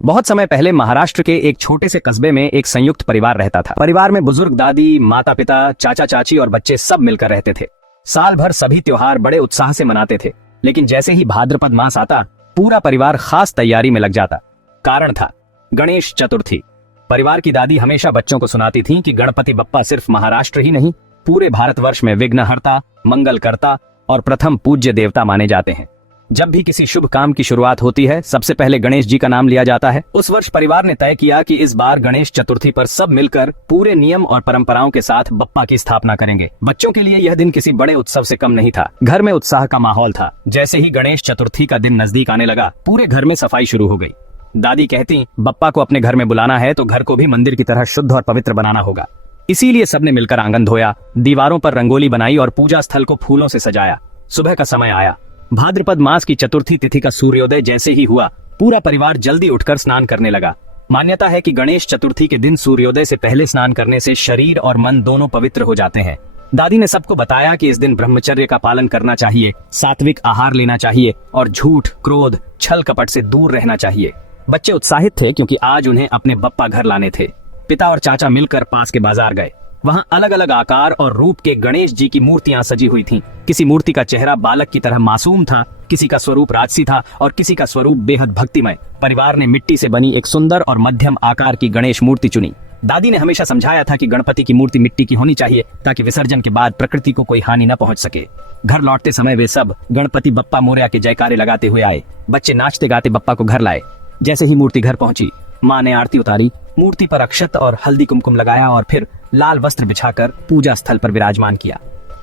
बहुत समय पहले महाराष्ट्र के एक छोटे से कस्बे में एक संयुक्त परिवार रहता था। परिवार में बुजुर्ग दादी, माता पिता, चाचा चाची और बच्चे सब मिलकर रहते थे। साल भर सभी त्योहार बड़े उत्साह से मनाते थे, लेकिन जैसे ही भाद्रपद मास आता, पूरा परिवार खास तैयारी में लग जाता। कारण था गणेश चतुर्थी। परिवार की दादी हमेशा बच्चों को सुनाती थीं कि गणपति बप्पा सिर्फ महाराष्ट्र ही नहीं, पूरे भारतवर्ष में विघ्नहर्ता, मंगलकर्ता और प्रथम पूज्य देवता माने जाते हैं। जब भी किसी शुभ काम की शुरुआत होती है, सबसे पहले गणेश जी का नाम लिया जाता है। उस वर्ष परिवार ने तय किया कि इस बार गणेश चतुर्थी पर सब मिलकर पूरे नियम और परंपराओं के साथ बप्पा की स्थापना करेंगे। बच्चों के लिए यह दिन किसी बड़े उत्सव से कम नहीं था। घर में उत्साह का माहौल था। जैसे ही गणेश चतुर्थी का दिन नजदीक आने लगा, पूरे घर में सफाई शुरू हो गई। दादी कहती, बप्पा को अपने घर में बुलाना है तो घर को भी मंदिर की तरह शुद्ध और पवित्र बनाना होगा। इसीलिए सबने मिलकर आंगन धोया, दीवारों पर रंगोली बनाई और पूजा स्थल को फूलों से सजाया। सुबह का समय आया। भाद्रपद मास की चतुर्थी तिथि का सूर्योदय जैसे ही हुआ, पूरा परिवार जल्दी उठकर स्नान करने लगा। मान्यता है कि गणेश चतुर्थी के दिन सूर्योदय से पहले स्नान करने से शरीर और मन दोनों पवित्र हो जाते हैं। दादी ने सबको बताया कि इस दिन ब्रह्मचर्य का पालन करना चाहिए, सात्विक आहार लेना चाहिए और झूठ, क्रोध, छल कपट से दूर रहना चाहिए। बच्चे उत्साहित थे क्योंकि आज उन्हें अपने बप्पा घर लाने थे। पिता और चाचा मिलकर पास के बाजार गए। वहां अलग अलग आकार और रूप के गणेश जी की मूर्तियां सजी हुई थीं। किसी मूर्ति का चेहरा बालक की तरह मासूम था, किसी का स्वरूप राजसी था और किसी का स्वरूप बेहद भक्तिमय। परिवार ने मिट्टी से बनी एक सुंदर और मध्यम आकार की गणेश मूर्ति चुनी। दादी ने हमेशा समझाया था कि गणपति की मूर्ति मिट्टी की होनी चाहिए ताकि विसर्जन के बाद प्रकृति को कोई हानि न पहुंच सके। घर लौटते समय वे सब गणपति बप्पा मोरया के जयकारे लगाते हुए आए। बच्चे नाचते गाते बप्पा को घर लाए। जैसे ही मूर्ति घर पहुंची, माँ ने आरती उतारी, मूर्ति पर अक्षत और हल्दी कुमकुम लगाया और फिर लाल वस्त्र बिछाकर पूजा स्थल पर विराजमान किया।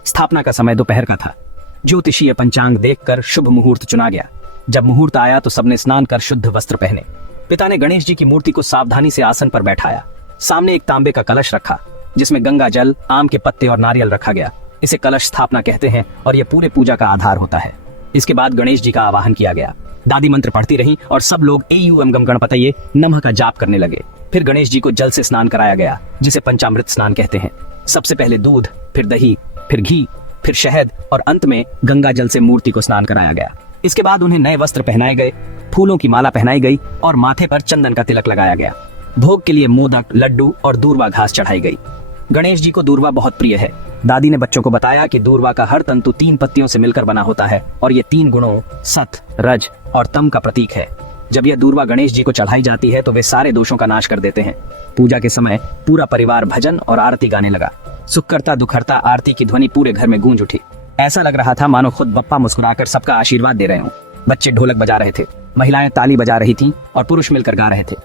स्थापना का समय दोपहर का था। ज्योतिषीय पंचांग देखकर शुभ मुहूर्त चुना गया। जब मुहूर्त आया तो सबने स्नान कर शुद्ध वस्त्र पहने। पिता ने गणेश जी की मूर्ति को सावधानी से आसन पर बैठाया। सामने एक तांबे का कलश रखा, जिसमें गंगा जल, आम के पत्ते और नारियल रखा गया। इसे कलश स्थापना कहते हैं और यह पूरे पूजा का आधार होता है। इसके बाद गणेश जी का आवाहन किया गया। दादी मंत्र पढ़ती रही और सब लोग एयू गम गणपतये नमः का जाप करने लगे। फिर गणेश जी को जल से स्नान कराया गया, जिसे पंचामृत स्नान कहते हैं। सबसे पहले दूध, फिर दही, फिर घी, फिर शहद और अंत में गंगा जल से मूर्ति को स्नान कराया गया। इसके बाद उन्हें नए वस्त्र पहनाए गए, फूलों की माला पहनाई गई और माथे पर चंदन का तिलक लगाया गया। भोग के लिए मोदक, लड्डू और दूर्वा घास चढ़ाई गई। गणेश जी को दूर्वा बहुत प्रिय है। दादी ने बच्चों को बताया कि दूर्वा का हर तंतु 3 पत्तियों से मिलकर बना होता है और ये 3 गुणों सत, रज और तम का प्रतीक है। जब यह दूर्वा गणेश जी को चढ़ाई जाती है तो वे सारे दोषों का नाश कर देते हैं। पूजा के समय पूरा परिवार भजन और आरती गाने लगा। सुखकर्ता दुखहर्ता आरती की ध्वनि पूरे घर में गूंज उठी। ऐसा लग रहा था मानो खुद बप्पा मुस्कुराकर सबका आशीर्वाद दे रहे हों। बच्चे ढोलक बजा रहे थे, महिलाएं ताली बजा रही थीं और पुरुष मिलकर गा रहे थे।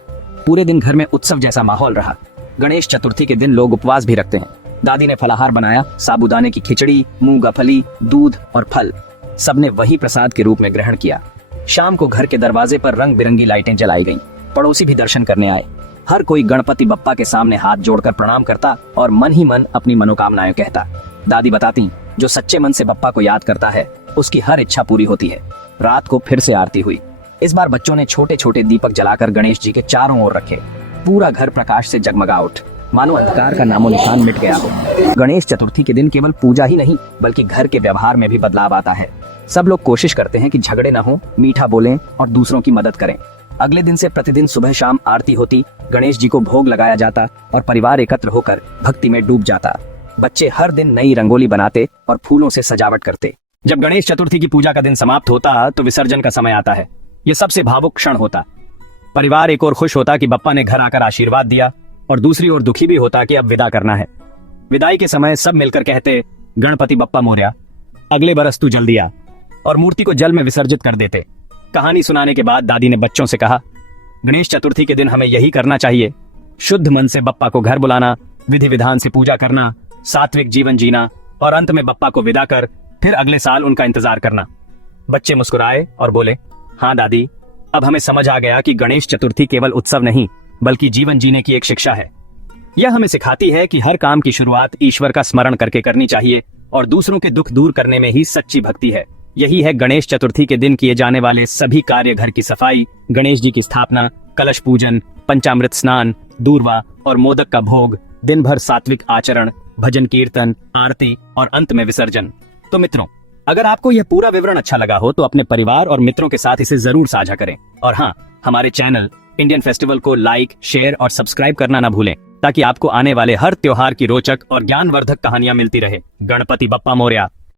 पूरे दिन घर में उत्सव जैसा माहौल रहा। गणेश चतुर्थी के दिन लोग उपवास भी रखते हैं। दादी ने फलाहार बनाया, साबूदाने की खिचड़ी, मूंगफली, दूध और फल। सबने वही प्रसाद के रूप में ग्रहण किया। शाम को घर के दरवाजे पर रंग बिरंगी लाइटें जलाई गईं। पड़ोसी भी दर्शन करने आए। हर कोई गणपति बप्पा के सामने हाथ जोड़कर प्रणाम करता और मन ही मन अपनी मनोकामनाएं कहता। दादी बताती, जो सच्चे मन से बप्पा को याद करता है, उसकी हर इच्छा पूरी होती है। रात को फिर से आरती हुई। इस बार बच्चों ने छोटे छोटे दीपक जलाकर गणेश जी के चारों ओर रखे। पूरा घर प्रकाश से जगमगा उठ, मानो अंधकार का नामो निशान मिट गया हो। गणेश चतुर्थी के दिन केवल पूजा ही नहीं, बल्कि घर के व्यवहार में भी बदलाव आता है। सब लोग कोशिश करते हैं कि झगड़े न हो, मीठा बोलें और दूसरों की मदद करें। अगले दिन से प्रतिदिन सुबह शाम आरती होती, गणेश जी को भोग लगाया जाता और परिवार एकत्र होकर भक्ति में डूब जाता। बच्चे हर दिन नई रंगोली बनाते और फूलों से सजावट करते। जब गणेश चतुर्थी की पूजा का दिन समाप्त होता तो विसर्जन का समय आता है। यह सबसे भावुक क्षण होता। परिवार एक ओर खुश होता कि बप्पा ने घर आकर आशीर्वाद दिया और दूसरी ओर दुखी भी होता कि अब विदा करना है। विदाई के समय सब मिलकर कहते, गणपति बप्पा मोरया, अगले बरस तू जल्दी आ, और मूर्ति को जल में विसर्जित कर देते। कहानी सुनाने के बाद दादी ने बच्चों से कहा, गणेश चतुर्थी के दिन हमें यही करना चाहिए। शुद्ध मन से बप्पा को घर बुलाना, विधि विधान से पूजा करना, सात्विक जीवन जीना और अंत में बप्पा को विदा कर फिर अगले साल उनका इंतजार करना। बच्चे मुस्कुराए और बोले, हाँ दादी, अब हमें समझ आ गया कि गणेश चतुर्थी केवल उत्सव नहीं, बल्कि जीवन जीने की एक शिक्षा है। यह हमें सिखाती है कि हर काम की शुरुआत ईश्वर का स्मरण करके करनी चाहिए और दूसरों के दुख दूर करने में ही सच्ची भक्ति है। यही है गणेश चतुर्थी के दिन किए जाने वाले सभी कार्य, घर की सफाई, गणेश जी की स्थापना, कलश पूजन, पंचामृत स्नान, दूर्वा और मोदक का भोग, दिन भर सात्विक आचरण, भजन कीर्तन, आरती और अंत में विसर्जन। तो मित्रों, अगर आपको यह पूरा विवरण अच्छा लगा हो तो अपने परिवार और मित्रों के साथ इसे जरूर साझा करें और हाँ, हमारे चैनल इंडियन फेस्टिवल को लाइक, शेयर और सब्सक्राइब करना ना भूलें, ताकि आपको आने वाले हर त्योहार की रोचक और ज्ञानवर्धक कहानियां मिलती रहे। गणपति बप्पा मोरया।